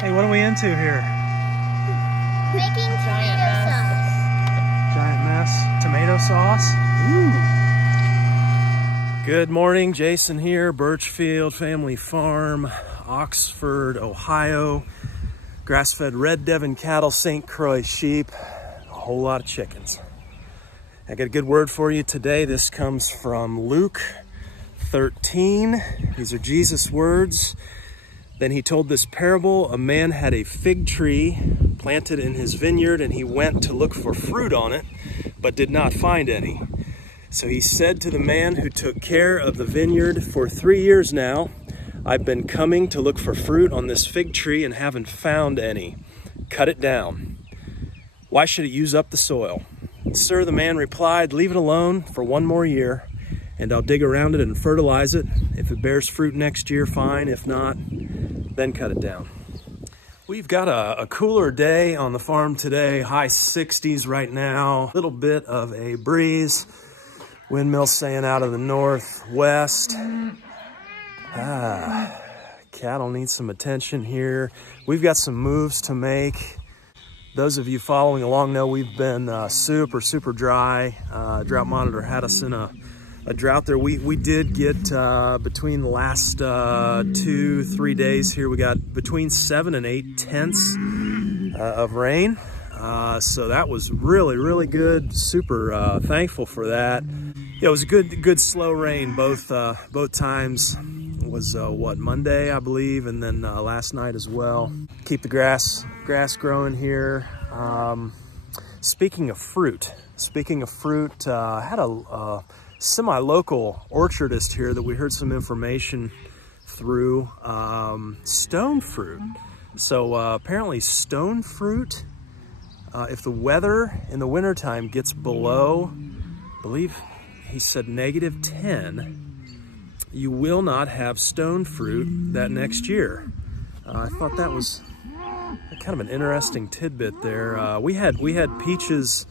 Hey, what are we into here? Making tomato sauce. Giant mess. Tomato sauce. Ooh. Good morning, Jason here, Birchfield Family Farm, Oxford, Ohio. Grass-fed Red Devon cattle, St Croix sheep, a whole lot of chickens. I got a good word for you today. This comes from Luke 13. These are Jesus' words. Then he told this parable. A man had a fig tree planted in his vineyard, and he went to look for fruit on it, but did not find any. So he said to the man who took care of the vineyard, "For 3 years now, I've been coming to look for fruit on this fig tree and haven't found any. Cut it down. Why should it use up the soil?" "Sir," the man replied, "leave it alone for 1 more year, and I'll dig around it and fertilize it. If it bears fruit next year, fine. If not, then cut it down." We've got a cooler day on the farm today, high 60s right now, a little bit of a breeze, windmill saying out of the northwest. Cattle need some attention here. We've got some moves to make. Those of you following along know we've been super dry. Drought monitor had us in a drought there. We did get between the last 2-3 days here, we got between 7 and 8 tenths of rain. So that was really good. Super thankful for that. Yeah, it was a good slow rain both times. It was what, Monday, I believe, and then last night as well. Keep the grass growing here. Speaking of fruit, I had a semi-local orchardist here that we heard some information through, stone fruit. So apparently stone fruit, if the weather in the wintertime gets below, I believe he said -10, you will not have stone fruit that next year. I thought that was kind of an interesting tidbit there. We had peaches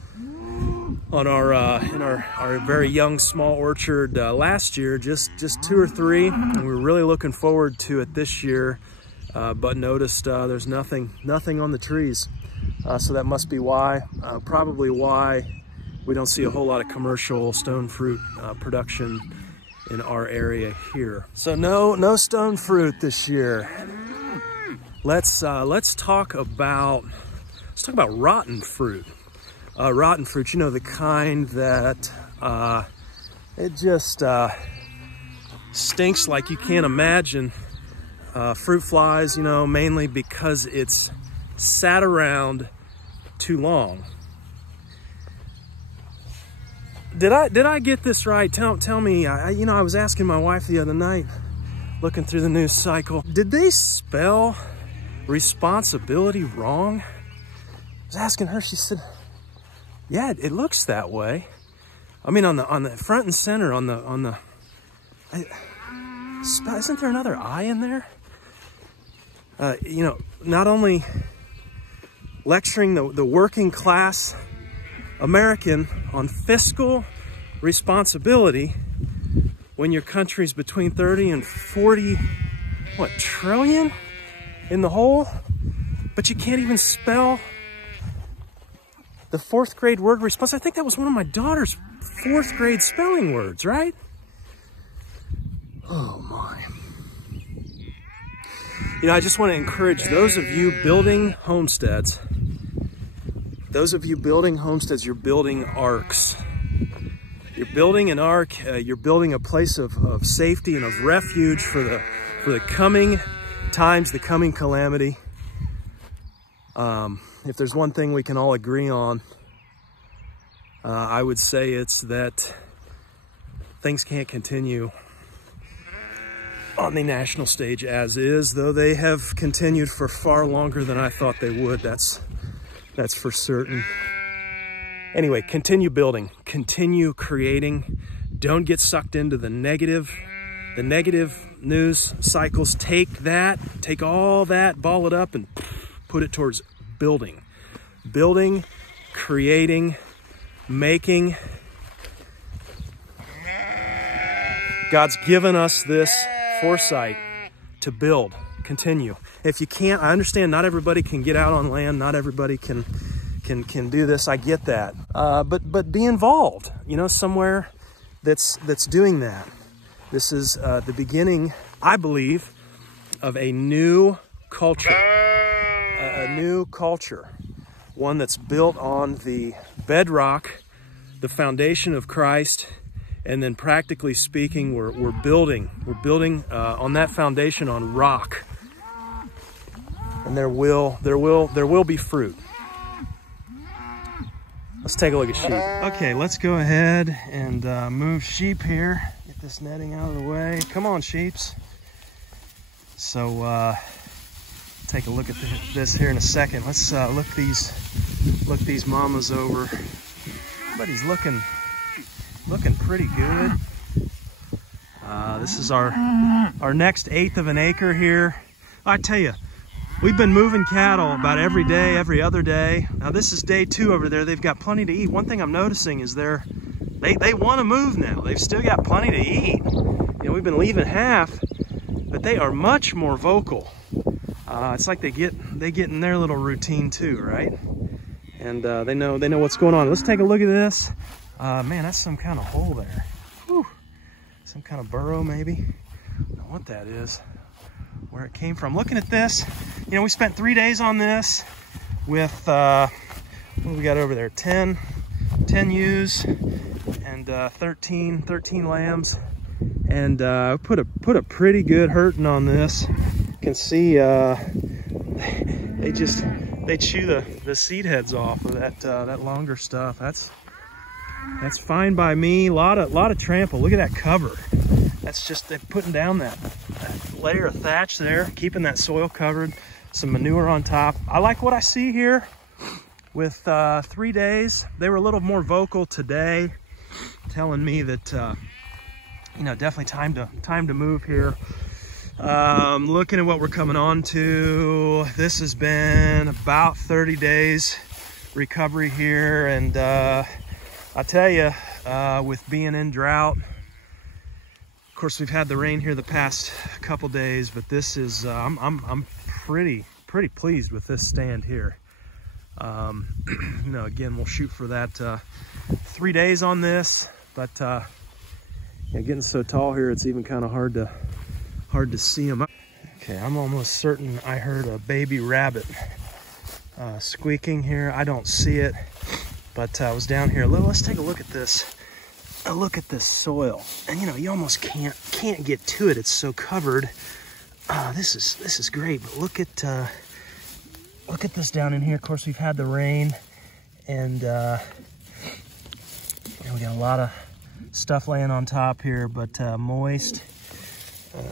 on our in our very young small orchard last year, just 2 or 3, and we were really looking forward to it this year. But noticed there's nothing on the trees, so that must be why, probably why we don't see a whole lot of commercial stone fruit production in our area here. So no stone fruit this year. Let's talk about rotten fruit. Rotten fruit, you know, the kind that it just stinks like you can't imagine. Fruit flies, you know, mainly because it's sat around too long. Did I get this right? Tell me. You know, I was asking my wife the other night, looking through the news cycle, did they spell responsibility wrong? I was asking her. She said, "Yeah, it looks that way." I mean, on the front and center, isn't there another I in there? You know, not only lecturing the working class American on fiscal responsibility when your country's between 30 and 40, trillion in the hole, but you can't even spell the 4th grade word response. I think that was one of my daughter's 4th grade spelling words, right? Oh my. You know, I just want to encourage those of you building homesteads. You're building arks. You're building an ark. You're building a place of safety and of refuge for the coming times, the coming calamity. If there's one thing we can all agree on, I would say it's that things can't continue on the national stage as is, though they have continued for far longer than I thought they would. That's for certain. Anyway, continue building, continue creating. Don't get sucked into the negative news cycles. Take all that, ball it up, and put it towards building, creating, making. God's given us this foresight to build. continue. If you can't, I understand not everybody can get out on land. Not everybody can do this. I get that. But be involved, you know, somewhere that's doing that. This is the beginning, I believe, of a new culture. A new culture. One that's built on the bedrock, the foundation of Christ, and then practically speaking, we're building on that foundation on rock. And there will be fruit. Let's take a look at sheep. Okay, let's go ahead and move sheep here. Get this netting out of the way. Come on, sheeps. So take a look at this here in a second. Let's look these mamas over. Everybody's looking pretty good. This is our next 1/8 of an acre here. I tell you, we've been moving cattle about every day, every other day. Now this is day 2 over there. They've got plenty to eat. One thing I'm noticing is they want to move now. They've still got plenty to eat. You know, we've been leaving half, but they are much more vocal. It's like they get in their little routine too, right? And they know what's going on. Let's take a look at this. Man, that's some kind of hole there. Whew. Some kind of burrow maybe. I don't know what that is. Where it came from. Looking at this, you know, we spent 3 days on this with what do we got over there? 10 ewes and 13 lambs, and put a pretty good hurting on this. You can see they chew the seed heads off of that longer stuff. That's fine by me. A lot of trample. Look at that cover. That's just they're putting down that layer of thatch there, keeping that soil covered, some manure on top. I like what I see here with 3 days. They were a little more vocal today, telling me that you know, definitely time to move here. Looking at what we're coming on to, this has been about 30 days recovery here, and I tell you, with being in drought, of course we've had the rain here the past couple days, but this is I'm pretty pleased with this stand here. You know, again, we'll shoot for that 3 days on this, but yeah, getting so tall here, it's even kind of hard to see them. Okay, I'm almost certain I heard a baby rabbit squeaking here. I don't see it, but I was down here. Let's take a look at this. A look at this soil, and you know, you almost can't get to it. It's so covered. This is great. But look at this down in here. Of course, we've had the rain, and you know, we got a lot of stuff laying on top here, but moist,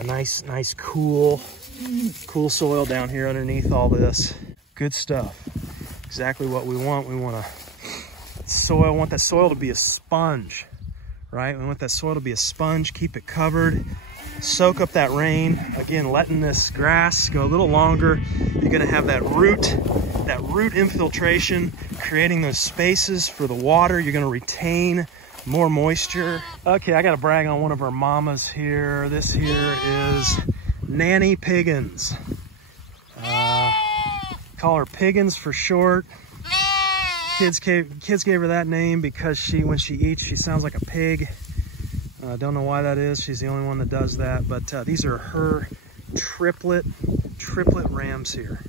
nice cool soil down here underneath all this. Good stuff. Exactly what we want. We want that soil to be a sponge, right? We want that soil to be a sponge. Keep it covered. Soak up that rain. Again, letting this grass go a little longer. You're going to have that root infiltration, creating those spaces for the water. You're going to retain more moisture. Okay, I got to brag on one of our mamas here. This here is Nanny Piggins. Call her Piggins for short. Kids gave her that name because when she eats, she sounds like a pig. Don't know why that is. She's the only one that does that. But these are her triplet rams here.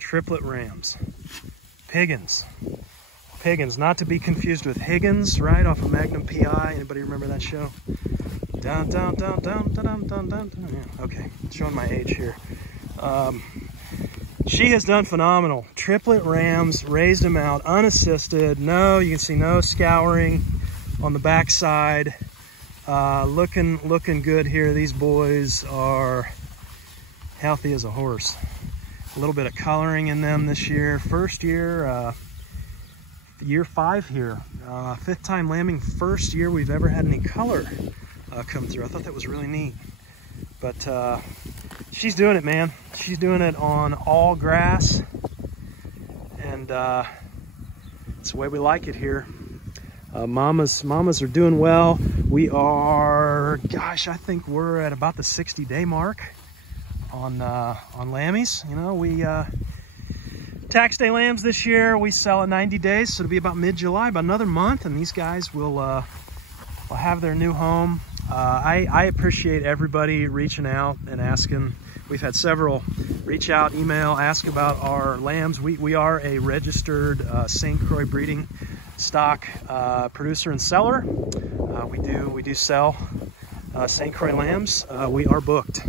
Triplet rams. Piggins. Piggins, not to be confused with Higgins, right, off of Magnum PI. Anybody remember that show? Dun, dun, dun, dun, dun, dun, dun, dun. Yeah, okay, showing my age here. She has done phenomenal. Triplet rams, raised them out unassisted. No, you can see no scouring on the backside. Looking good here. These boys are healthy as a horse. A little bit of coloring in them this year. First year, year 5 here. 5th time lambing, first year we've ever had any color come through. I thought that was really neat. But she's doing it, man. She's doing it on all grass, and it's the way we like it here. Mamas are doing well. We are, gosh, I think we're at about the 60-day mark on lammies. You know, we tax day lambs this year, we sell at 90 days, so it'll be about mid-July, about another month, and these guys will have their new home. I appreciate everybody reaching out and asking. We've had several reach out, email, ask about our lambs. We are a registered St Croix breeding stock producer and seller. We do sell St Croix lambs. We are booked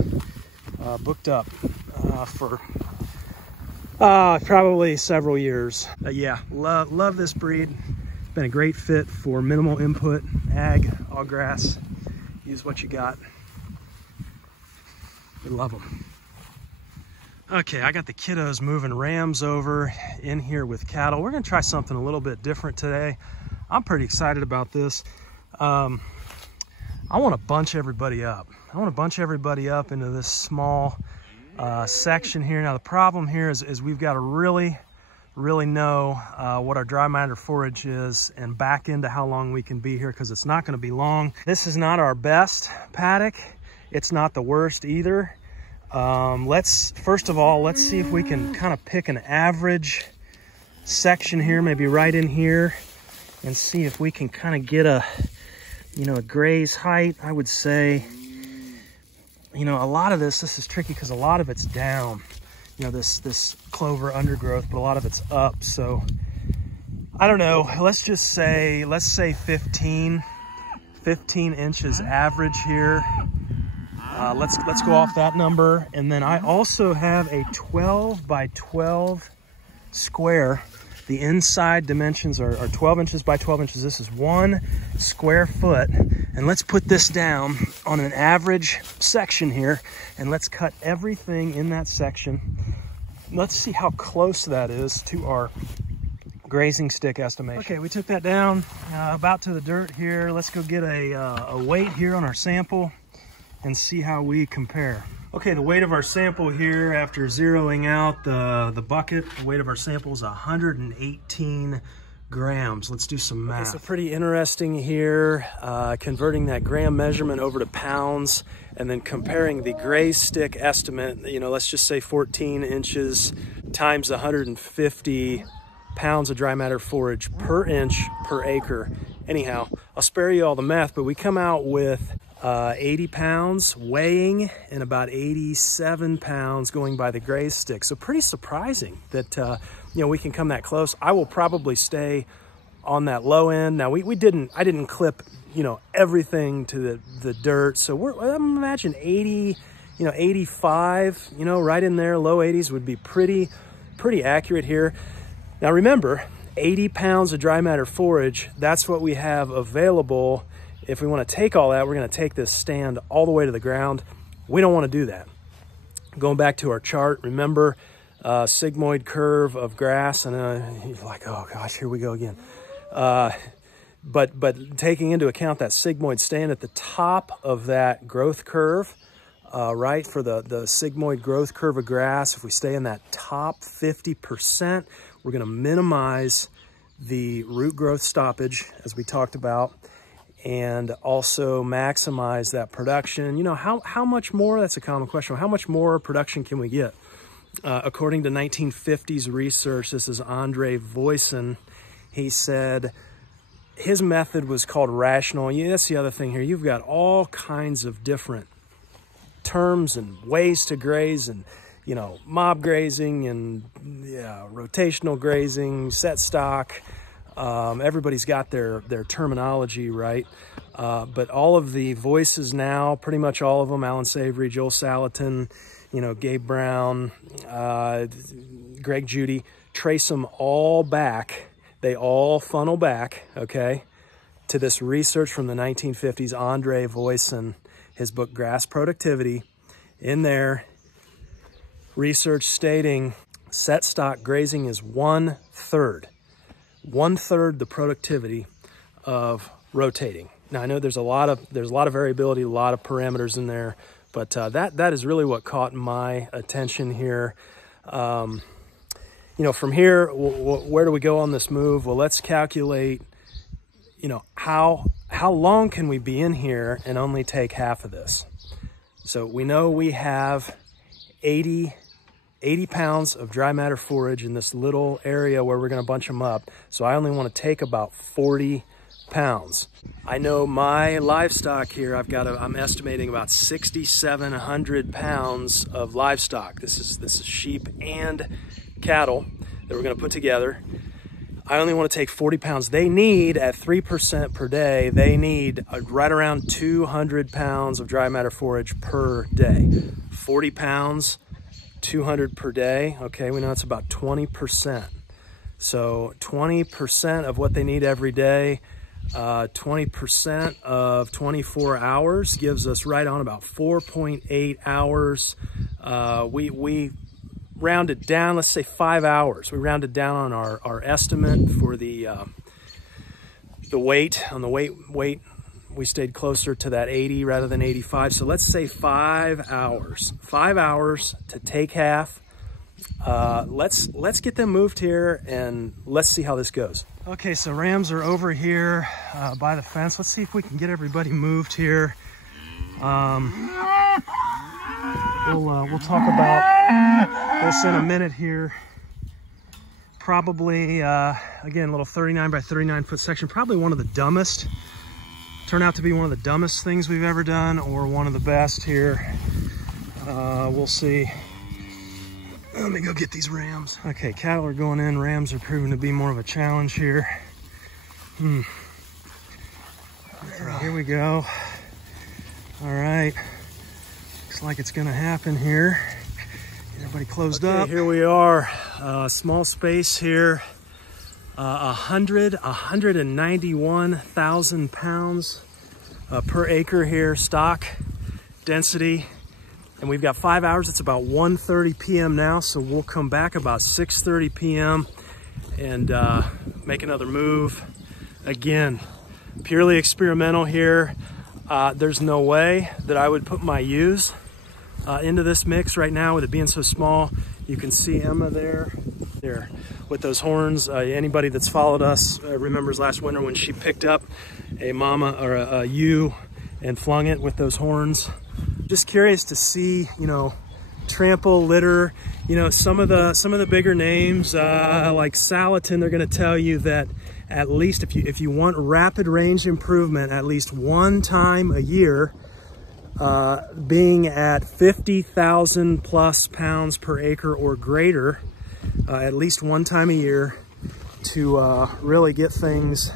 up for probably several years. Yeah, love this breed. Been a great fit for minimal input ag, all grass. Use what you got. We love them. Okay, I got the kiddos moving rams over in here with cattle. We're gonna try something a little bit different today. I'm pretty excited about this. I wanna bunch everybody up. I wanna bunch everybody up into this small section here. Now the problem here is we've got to really know what our dry matter forage is and back into how long we can be here, because it's not going to be long. This is not our best paddock. It's not the worst either. First of all, let's see if we can kind of pick an average section here, maybe right in here, and see if we can kind of get a graze height. I would say, a lot of this is tricky because a lot of it's down. This clover undergrowth, but a lot of it's up. So I don't know, let's say 15 inches average here. Let's go off that number. And then I also have a 12 by 12 square. The inside dimensions are 12 inches by 12 inches. This is 1 square foot. And let's put this down on an average section here, and let's cut everything in that section. Let's see how close that is to our grazing stick estimation. Okay, we took that down about to the dirt here. Let's go get a weight here on our sample and see how we compare. Okay, the weight of our sample here, after zeroing out the bucket, the weight of our sample is 118 grams. Let's do some math. Okay, so pretty interesting here, converting that gram measurement over to pounds and then comparing the graze stick estimate, let's just say 14 inches times 150 pounds of dry matter forage per inch per acre. Anyhow, I'll spare you all the math, but we come out with 80 pounds weighing and about 87 pounds going by the graze stick. So pretty surprising that we can come that close. I will probably stay on that low end. Now I didn't clip everything to the dirt, so I imagine 80, 85, right in there, low 80s would be pretty accurate here. Now remember, 80 pounds of dry matter forage, that's what we have available. If we want to take all that, we're going to take this stand all the way to the ground. We don't want to do that. Going back to our chart, remember sigmoid curve of grass, and you're like, oh gosh, here we go again. But taking into account that sigmoid stand at the top of that growth curve, right, for the sigmoid growth curve of grass, if we stay in that top 50%, we're going to minimize the root growth stoppage, as we talked about, and also maximize that production. How much more, that's a common question, how much more production can we get? According to 1950s research, this is Andre Voisin, he said his method was called rational. Yeah, that's the other thing here. You've got all kinds of different terms and ways to graze, and mob grazing and rotational grazing, set stock. Everybody's got their terminology, right? But all of the voices now, pretty much all of them, Alan Savory, Joel Salatin, Gabe Brown, Greg Judy, trace them all back. They all funnel back, okay, to this research from the 1950s, Andre Voisin, his book, Grass Productivity. In there, research stating set stock grazing is 1/3 the productivity of rotating. Now I know there's a lot of variability, a lot of parameters in there, but that is really what caught my attention here. From here, where do we go on this move? Well, let's calculate, how long can we be in here and only take half of this? So we know we have 80 pounds of dry matter forage in this little area where we're gonna bunch them up. So I only wanna take about 40 pounds. I know my livestock here, I'm estimating about 6,700 pounds of livestock. This is sheep and cattle that we're gonna put together. I only wanna take 40 pounds. They need, at 3% per day, they need right around 200 pounds of dry matter forage per day. 40 pounds, 200 per day. Okay, we know it's about 20%. So 20% of what they need every day, 20% of 24 hours gives us right on about 4.8 hours. We rounded down, let's say 5 hours. We rounded down on our estimate for the weight. On the weight, we stayed closer to that 80 rather than 85. So let's say 5 hours. 5 hours to take half. Let's get them moved here and let's see how this goes. Okay, so rams are over here by the fence. Let's see if we can get everybody moved here. We'll talk about this in a minute here. Probably, again, a little 39 by 39 foot section. Probably one of the dumbest. Turned out to be one of the dumbest things we've ever done, or one of the best here. We'll see. Let me go get these rams. Okay, cattle are going in. Rams are proving to be more of a challenge here. Okay, here we go. All right. Looks like it's gonna happen here. Everybody closed up. Here we are. Small space here. 191,000 pounds per acre here, stock density. And we've got 5 hours. It's about 1:30 p.m. now, so we'll come back about 6:30 p.m. and make another move. Again, purely experimental here. There's no way that I would put my ewes into this mix right now with it being so small. You can see Emma there with those horns. Anybody that's followed us remembers last winter when she picked up a mama or a ewe and flung it with those horns. Just curious to see, you know, trample, litter, you know, some of the bigger names like Salatin, they're going to tell you that at least if you want rapid range improvement, at least one time a year, being at 50,000 plus pounds per acre or greater, at least one time a year to really get things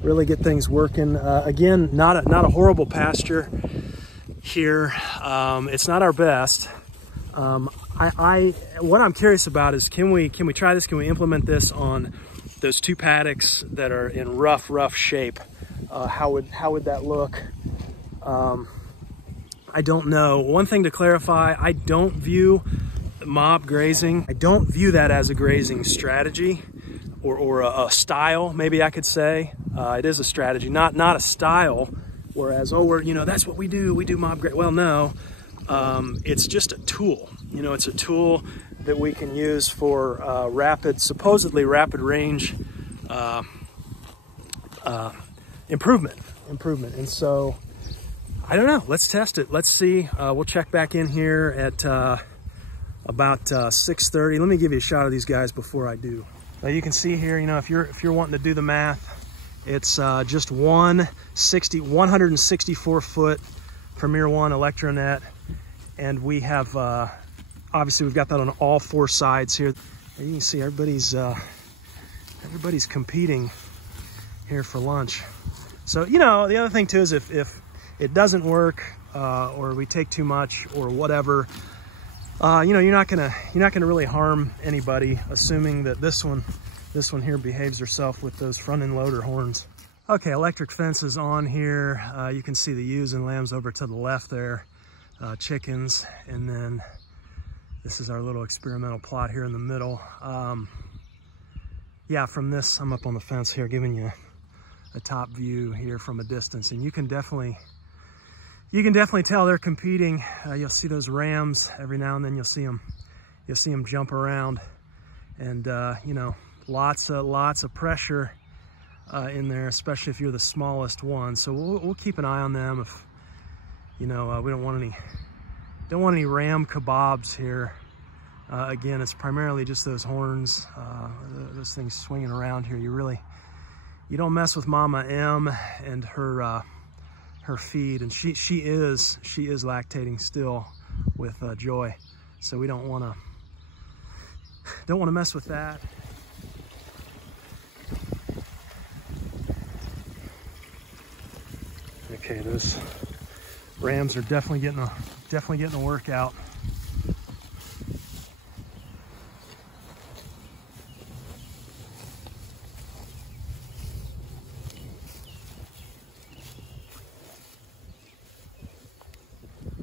working. Again, not a horrible pasture here. It's not our best. What I'm curious about is can we try this? Can we implement this on those two paddocks that are in rough shape? How would that look? I don't know. One thing to clarify, I don't view mob grazing, I don't view that as a grazing strategy or a style, maybe I could say. It is a strategy, not a style. Whereas, that's what we do mob grazing. Well, no, it's just a tool. You know, it's a tool that we can use for supposedly rapid range improvement. And so, I don't know, let's test it. Let's see. We'll check back in here at about 6:30. Let me give you a shot of these guys before I do. You can see here, you know, if you're wanting to do the math, it's just 164 foot Premier One Electronet, and we have obviously we've got that on all four sides here. And you can see everybody's competing here for lunch. So, you know, the other thing too is if it doesn't work or we take too much or whatever, you know, you're not gonna really harm anybody, assuming that this one here behaves herself with those front end loader horns. Okay, electric fence is on here. You can see the ewes and lambs over to the left there, chickens, and then this is our little experimental plot here in the middle. Yeah, from this, I'm up on the fence here, giving you a top view here from a distance, and you can definitely tell they're competing. You'll see those rams every now and then. You'll see them jump around, and you know, lots of pressure in there, especially if you're the smallest one. So we'll keep an eye on them. If you know, we don't want Don't want any ram kebabs here. Again, it's primarily just those horns, those things swinging around here. You don't mess with Mama M and her feed, and she is lactating still with Joy, so we don't want to mess with that. Okay, those rams are definitely getting a workout.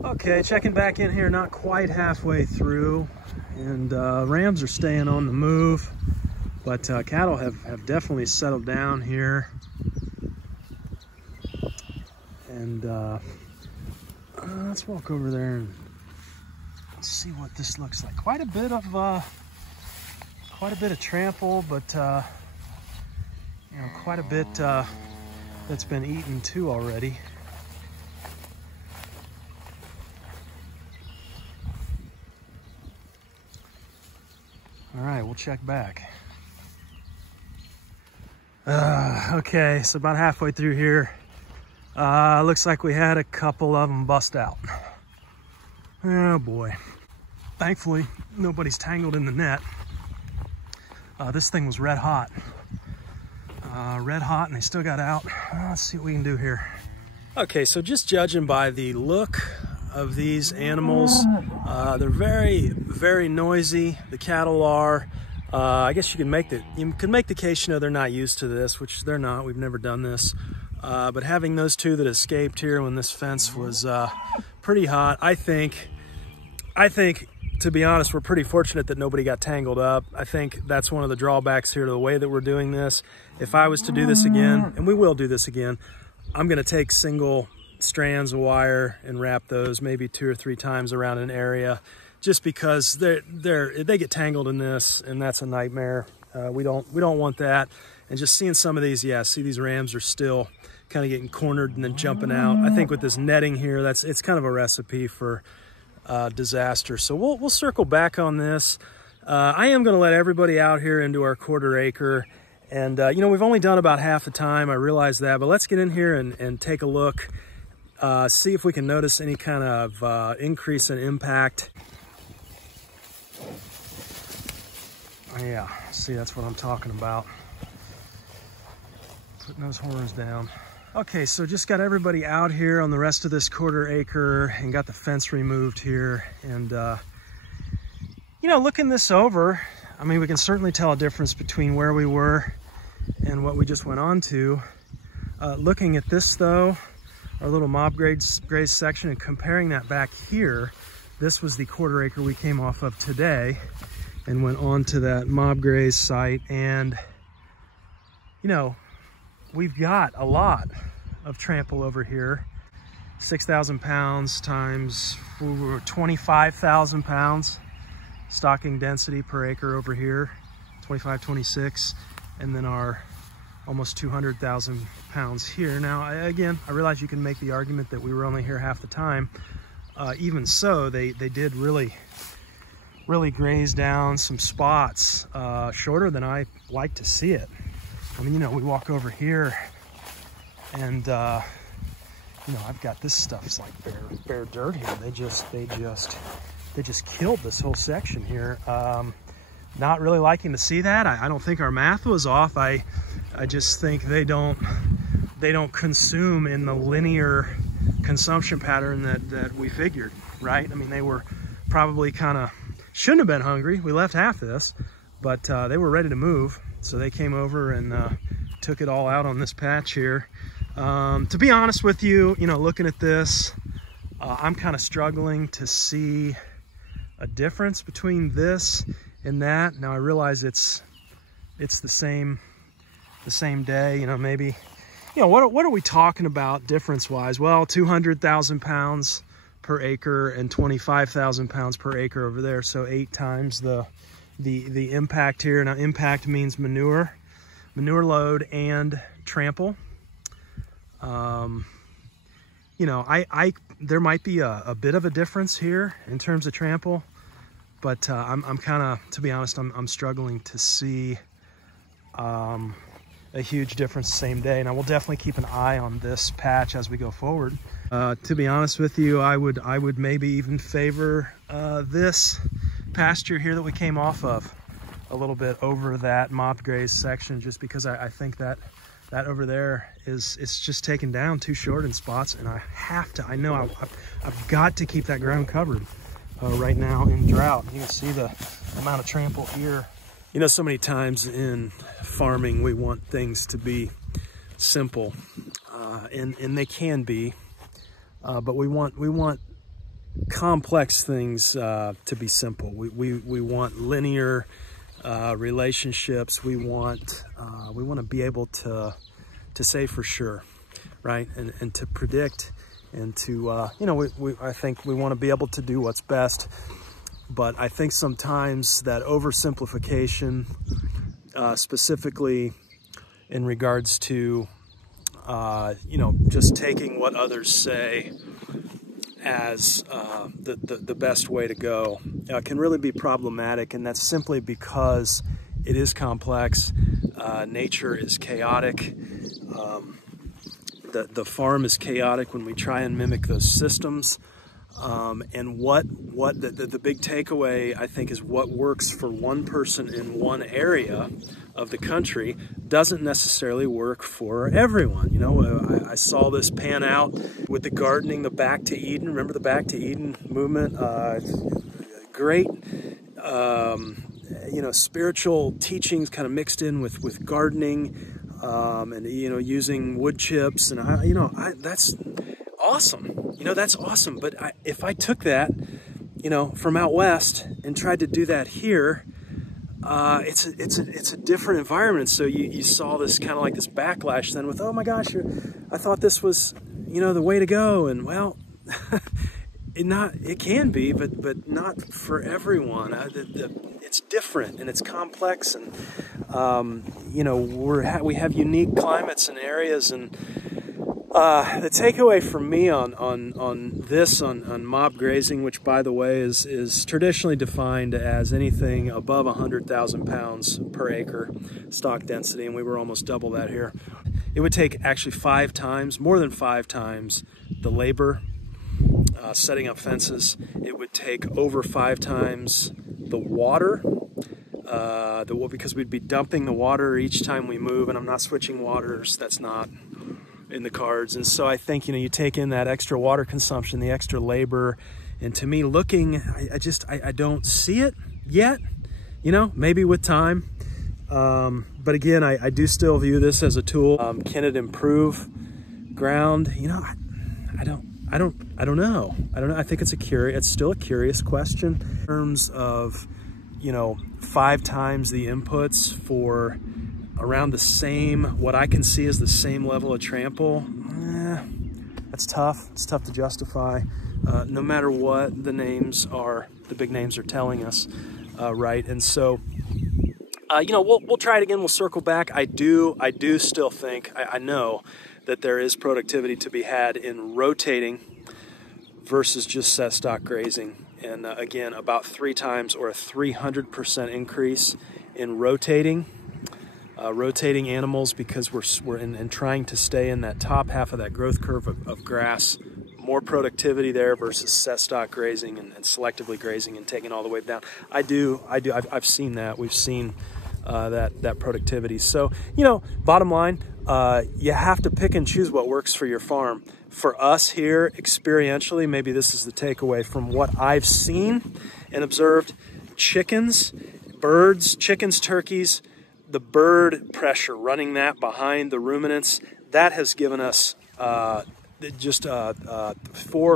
Okay, checking back in here, not quite halfway through, and rams are staying on the move, but cattle have definitely settled down here. And let's walk over there and see what this looks like. Quite a bit of trample, but you know, quite a bit that's been eaten too already. All right, we'll check back. Okay, so about halfway through here. Looks like we had a couple of them bust out. Oh boy. Thankfully, nobody's tangled in the net. This thing was red hot. And they still got out. Let's see what we can do here. Okay, so just judging by the look of these animals, they're very, very noisy. The cattle are. I guess you can make the case, you know, they're not used to this, which they're not. We've never done this. But having those two that escaped here when this fence was pretty hot, I think, to be honest, we're pretty fortunate that nobody got tangled up. I think that's one of the drawbacks here to the way that we're doing this. If I was to do this again, and we will do this again, I'm gonna take single strands of wire and wrap those maybe 2 or 3 times around an area, just because they get tangled in this, and that's a nightmare. We don't want that. And just seeing some of these, yeah, see these rams are still kind of getting cornered and then jumping out. I think with this netting here, it's kind of a recipe for disaster. So we'll circle back on this. I am going to let everybody out here into our 1/4 acre. And, you know, we've only done about half the time. I realize that. But let's get in here and take a look, see if we can notice any kind of increase in impact. Yeah, see, that's what I'm talking about. Putting those horns down. Okay, so just got everybody out here on the rest of this 1/4 acre and got the fence removed here. And, you know, looking this over, I mean, we can certainly tell a difference between where we were and what we just went on to. Looking at this though, our little mob graze section, and comparing that back here, this was the 1/4 acre we came off of today and went on to that mob graze site. And, you know, we've got a lot of trample over here. 6,000 pounds times 25,000 pounds stocking density per acre over here, 25, 26, and then our almost 200,000 pounds here. Now, again, I realize you can make the argument that we were only here half the time. Even so, they did really graze down some spots shorter than I like to see it. I mean, you know, we walk over here and, you know, I've got this stuff's like bare dirt here. They just killed this whole section here. Not really liking to see that. I don't think our math was off. I just think they don't consume in the linear consumption pattern that we figured, right? I mean, they were probably kind of, shouldn't have been hungry. We left half this, but they were ready to move. So they came over and took it all out on this patch here. To be honest with you, you know, looking at this, I'm kind of struggling to see a difference between this and that. Now I realize it's the same day, you know, maybe, you know, what are we talking about difference wise? Well, 200,000 pounds per acre and 25,000 pounds per acre over there. So 8 times the impact here. Now impact means manure load and trample. You know, I there might be a bit of a difference here in terms of trample, but I'm kind of, to be honest, I'm struggling to see a huge difference the same day. And I will definitely keep an eye on this patch as we go forward. To be honest with you, I would maybe even favor this pasture here that we came off of a little bit over that mob graze section, just because I think that over there it's just taken down too short in spots, and I know I've got to keep that ground covered right now in drought. You can see the amount of trample here. You know, so many times in farming we want things to be simple, and they can be, but we want complex things to be simple. We want linear relationships. We want to be able to say for sure, right, and to predict, and to I think we want to be able to do what's best. But I think sometimes that oversimplification, specifically in regards to just taking what others say as the best way to go, can really be problematic. And that's simply because it is complex. Nature is chaotic. The farm is chaotic when we try and mimic those systems. And what the big takeaway, I think, is what works for one person in one area of the country doesn't necessarily work for everyone. You know, I saw this pan out with the gardening, the Back to Eden. Remember the Back to Eden movement? Great, spiritual teachings kind of mixed in with gardening, and using wood chips, and that's awesome. That's awesome. But if I took that, from out west and tried to do that here, it's a different environment. So you saw this kind of like this backlash then with, oh my gosh, I thought this was, the way to go. And well, it can be, but not for everyone. It's different and it's complex, and we have unique climates and areas. And the takeaway for me on mob grazing, which by the way is traditionally defined as anything above 100,000 pounds per acre stock density, and we were almost double that here. It would take actually more than 5 times the labor, setting up fences. It would take over 5 times the water, because we'd be dumping the water each time we move, and I'm not switching waters. That's not in the cards. And so I think, you take in that extra water consumption, the extra labor, and to me I don't see it yet, maybe with time. But again, I do still view this as a tool. Can it improve ground? I don't know. I think it's still a curious question in terms of, 5 times the inputs for around the same, what I can see as the same level of trample. That's tough. It's tough to justify, no matter what the big names are telling us, right? And so, we'll try it again. We'll circle back. I do still think, I know that there is productivity to be had in rotating versus just set stock grazing. And again, about 3 times or a 300% increase in rotating animals, because we're in trying to stay in that top half of that growth curve of grass. More productivity there versus set stock grazing and selectively grazing and taking all the way down. I've seen that. We've seen that productivity. So, bottom line, you have to pick and choose what works for your farm. For us here, experientially, maybe this is the takeaway from what I've seen and observed: chickens, turkeys, the bird pressure, running that behind the ruminants, that has given us 4,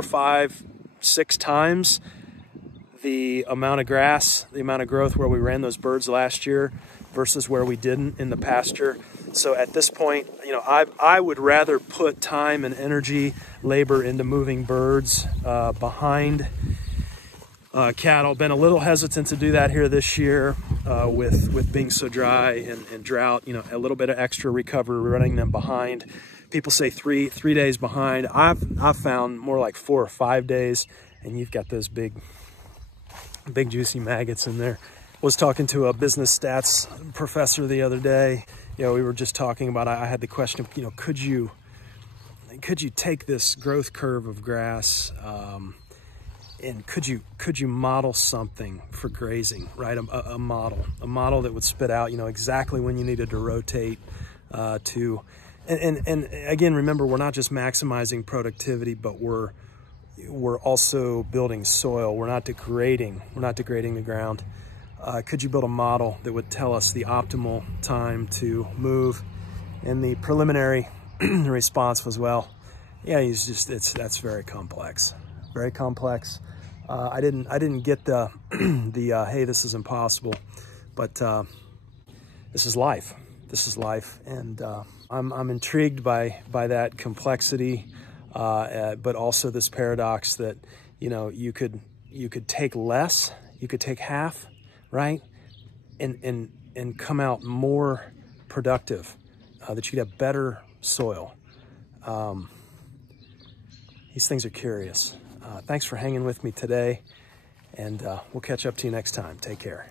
5, 6 times the amount of grass, the amount of growth where we ran those birds last year versus where we didn't in the pasture. So at this point, I would rather put time and energy, labor into moving birds behind cattle. Been a little hesitant to do that here this year with being so dry and drought. A little bit of extra recovery running them behind. People say three days behind. I've found more like 4 or 5 days, and you've got those big juicy maggots in there. Was talking to a business stats professor the other day. You know, we were just talking about, I had the question of, you know, could you take this growth curve of grass, and could you model something for grazing, right? A model that would spit out, you know, exactly when you needed to rotate to, and again, remember, we're not just maximizing productivity, but we're also building soil. We're not degrading the ground. Could you build a model that would tell us the optimal time to move? And the preliminary response was, well, yeah, that's very complex, very complex. I didn't get the hey, this is impossible, but this is life. This is life, and I'm intrigued by that complexity, but also this paradox that, you know, you could take less, you could take half, right, and come out more productive, that you could have better soil. These things are curious. Thanks for hanging with me today, and we'll catch up to you next time. Take care.